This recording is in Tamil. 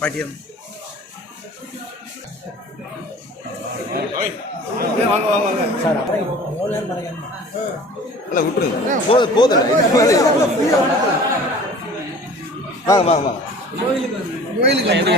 பாட்டியம் வாங்க வாங்க வாங்க. இல்லை விட்டுருங்க. போது போதும். மேலே வாங்க கோயிலுக்கு